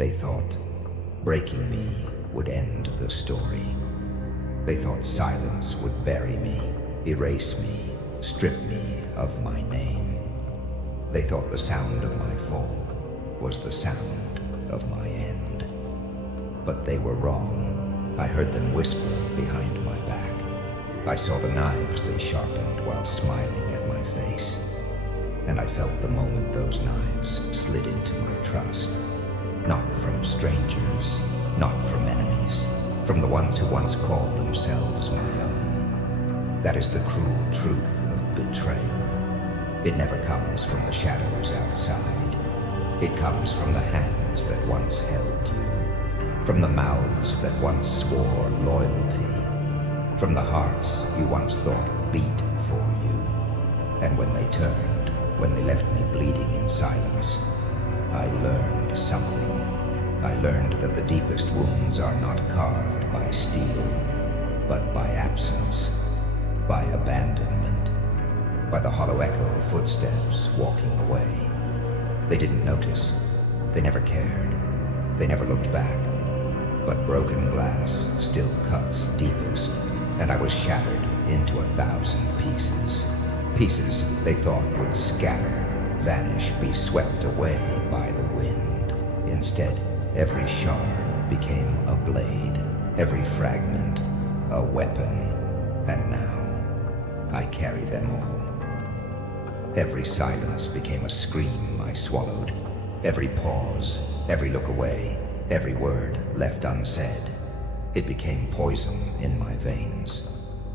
They thought breaking me would end the story. They thought silence would bury me, erase me, strip me of my name. They thought the sound of my fall was the sound of my end. But they were wrong. I heard them whisper behind my back. I saw the knives they sharpened while smiling at my face. And I felt the moment those knives slid into my trust. Not from strangers, not from enemies, from the ones who once called themselves my own. That is the cruel truth of betrayal. It never comes from the shadows outside. It comes from the hands that once held you, from the mouths that once swore loyalty, from the hearts you once thought beat for you. And when they turned, when they left me bleeding in silence, I learned something. I learned that the deepest wounds are not carved by steel, but by absence, by abandonment, by the hollow echo of footsteps walking away. They didn't notice. They never cared. They never looked back. But broken glass still cuts deepest, and I was shattered into 1,000 pieces. Pieces they thought would scatter, vanish, be swept away by the wind. Instead, every shard became a blade, every fragment a weapon, and now I carry them all. Every silence became a scream I swallowed, every pause, every look away, every word left unsaid. It became poison in my veins,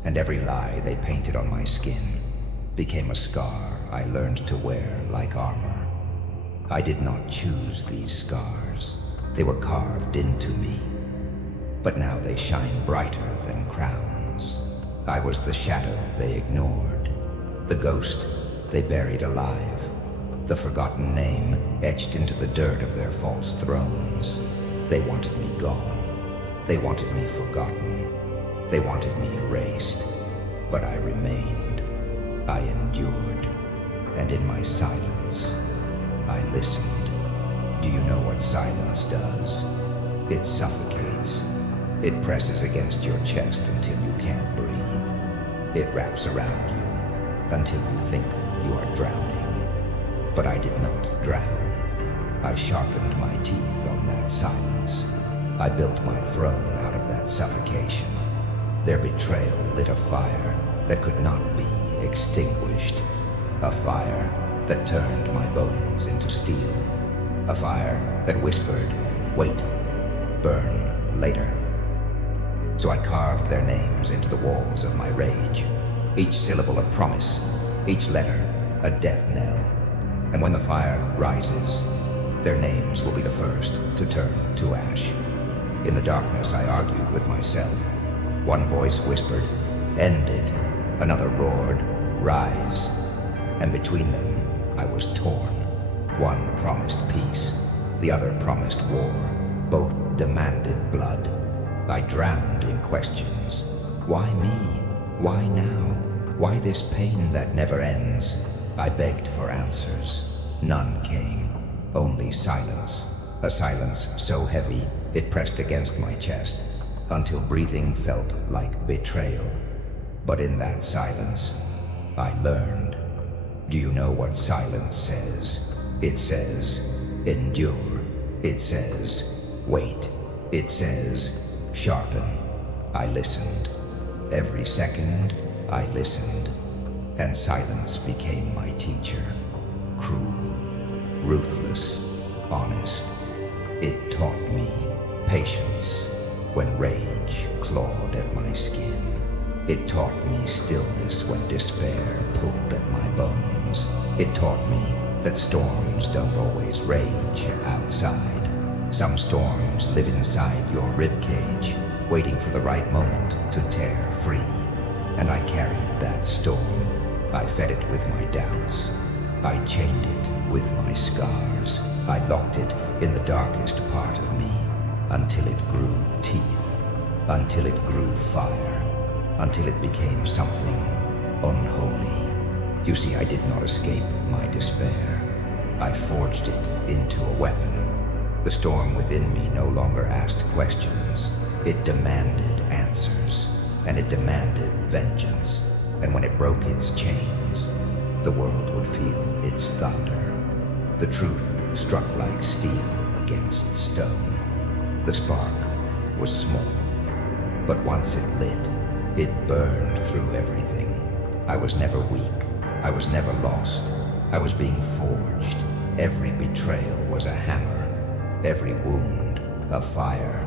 and every lie they painted on my skin became a scar I learned to wear like armor. I did not choose these scars. They were carved into me. But now they shine brighter than crowns. I was the shadow they ignored, the ghost they buried alive, the forgotten name etched into the dirt of their false thrones. They wanted me gone. They wanted me forgotten. They wanted me erased. But I remained. I endured, and in my silence, I listened. Do you know what silence does? It suffocates. It presses against your chest until you can't breathe. It wraps around you until you think you are drowning. But I did not drown. I sharpened my teeth on that silence. I built my throne out of that suffocation. Their betrayal lit a fire that could not be extinguished. A fire that turned my bones into steel. A fire that whispered, wait, burn later. So I carved their names into the walls of my rage. Each syllable a promise, each letter a death knell. And when the fire rises, their names will be the first to turn to ash. In the darkness I argued with myself. One voice whispered, end it. Another roared, rise. And between them, I was torn. One promised peace, the other promised war. Both demanded blood. I drowned in questions. Why me? Why now? Why this pain that never ends? I begged for answers. None came. Only silence. A silence so heavy, it pressed against my chest, until breathing felt like betrayal. But in that silence, I learned. Do you know what silence says? It says, endure. It says, wait. It says, sharpen. I listened. Every second, I listened. And silence became my teacher. Cruel, ruthless, honest. It taught me patience when rage clawed at my skin. It taught me stillness when despair pulled at my bones. It taught me that storms don't always rage outside. Some storms live inside your ribcage, waiting for the right moment to tear free. And I carried that storm. I fed it with my doubts. I chained it with my scars. I locked it in the darkest part of me, until it grew teeth, until it grew fire, until it became something unholy. You see, I did not escape my despair. I forged it into a weapon. The storm within me no longer asked questions. It demanded answers, and it demanded vengeance. And when it broke its chains, the world would feel its thunder. The truth struck like steel against stone. The spark was small, but once it lit, it burned through everything. I was never weak. I was never lost. I was being forged. Every betrayal was a hammer. Every wound, a fire.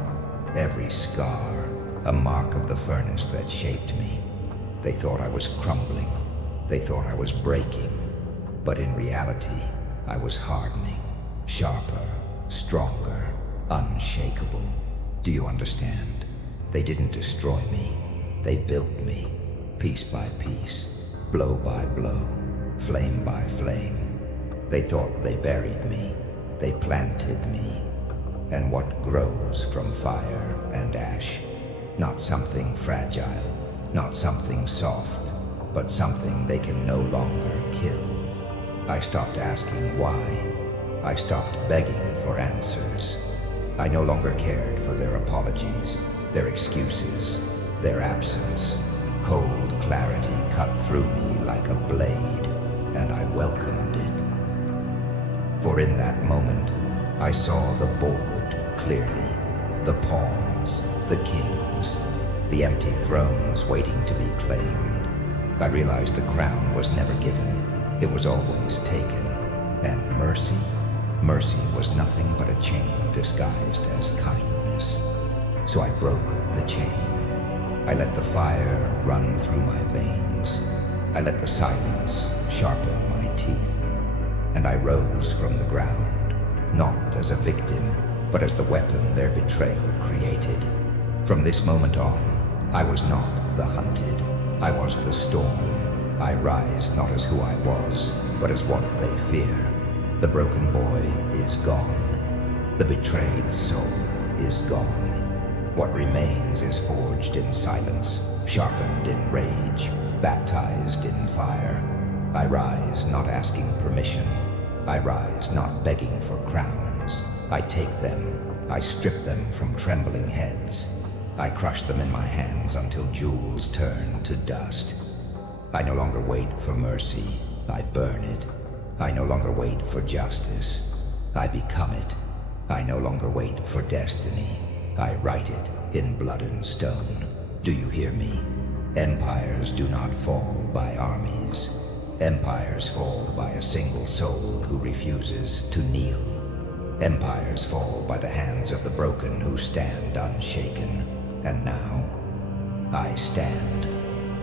Every scar, a mark of the furnace that shaped me. They thought I was crumbling. They thought I was breaking. But in reality, I was hardening. Sharper, stronger, unshakable. Do you understand? They didn't destroy me. They built me, piece by piece, blow by blow, flame by flame. They thought they buried me. They planted me. And what grows from fire and ash? Not something fragile, not something soft, but something they can no longer kill. I stopped asking why. I stopped begging for answers. I no longer cared for their apologies, their excuses, their absence. Cold clarity cut through me like a blade, and I welcomed it. For in that moment, I saw the board clearly, the pawns, the kings, the empty thrones waiting to be claimed. I realized the crown was never given, it was always taken. And mercy? Mercy was nothing but a chain disguised as kindness. So I broke the chain. I let the fire run through my veins. I let the silence sharpen my teeth. And I rose from the ground, not as a victim, but as the weapon their betrayal created. From this moment on, I was not the hunted. I was the storm. I rise not as who I was, but as what they fear. The broken boy is gone. The betrayed soul is gone. What remains is forged in silence, sharpened in rage, baptized in fire. I rise not asking permission. I rise not begging for crowns. I take them. I strip them from trembling heads. I crush them in my hands until jewels turn to dust. I no longer wait for mercy. I burn it. I no longer wait for justice. I become it. I no longer wait for destiny. I write it in blood and stone. Do you hear me? Empires do not fall by armies. Empires fall by a single soul who refuses to kneel. Empires fall by the hands of the broken who stand unshaken. And now, I stand.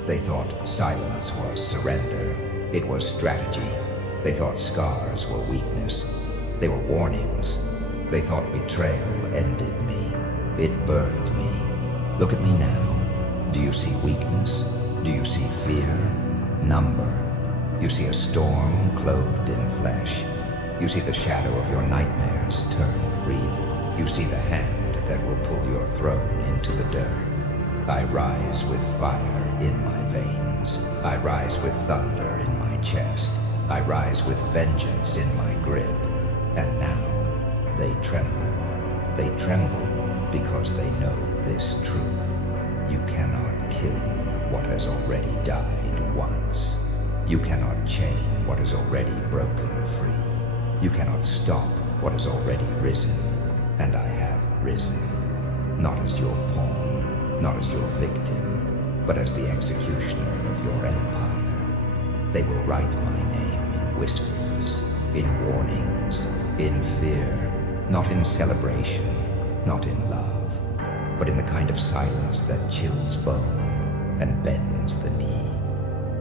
They thought silence was surrender. It was strategy. They thought scars were weakness. They were warnings. They thought betrayal ended me. It birthed me. Look at me now. Do you see weakness? Do you see fear? Number. You see a storm clothed in flesh. You see the shadow of your nightmares turned real. You see the hand that will pull your throne into the dirt. I rise with fire in my veins. I rise with thunder in my chest. I rise with vengeance in my grip. And now they tremble. They tremble because they know this truth. You cannot kill what has already died once. You cannot chain what is already broken free. You cannot stop what has already risen. And I have risen, not as your pawn, not as your victim, but as the executioner of your empire. They will write my name in whispers, in warnings, in fear, not in celebration, not in love, but in the kind of silence that chills bone and bends the knee.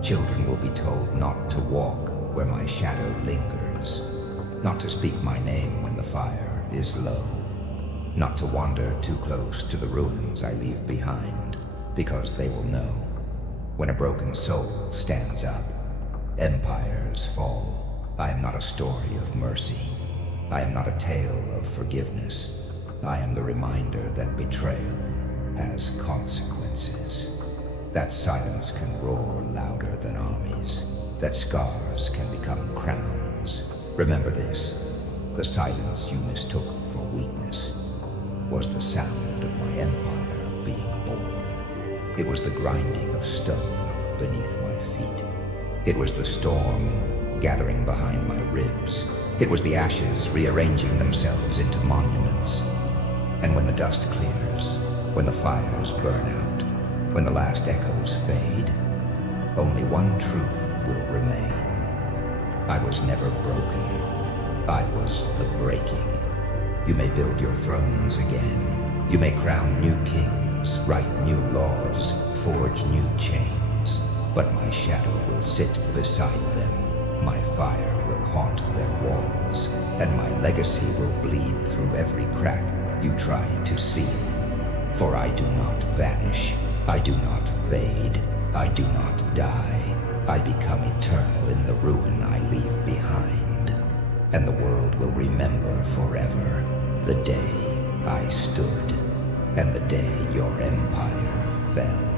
Children will be told not to walk where my shadow lingers, not to speak my name when the fire is low, not to wander too close to the ruins I leave behind, because they will know. When a broken soul stands up, empires fall. I am not a story of mercy. I am not a tale of forgiveness. I am the reminder that betrayal has consequences. That silence can roar louder than armies. That scars can become crowns. Remember this, the silence you mistook for weakness was the sound of my empire being born. It was the grinding of stone beneath my feet. It was the storm gathering behind my ribs. It was the ashes rearranging themselves into monuments. And when the dust clears, when the fires burn out, when the last echoes fade, only one truth will remain. I was never broken. I was the breaking. You may build your thrones again. You may crown new kings, write new laws, forge new chains. But my shadow will sit beside them. My fire will haunt their walls. And my legacy will bleed through every crack you try to seal. For I do not vanish. I do not fade. I do not die. I become eternal in the ruin I leave behind. And the world will remember forever the day I stood and the day your empire fell.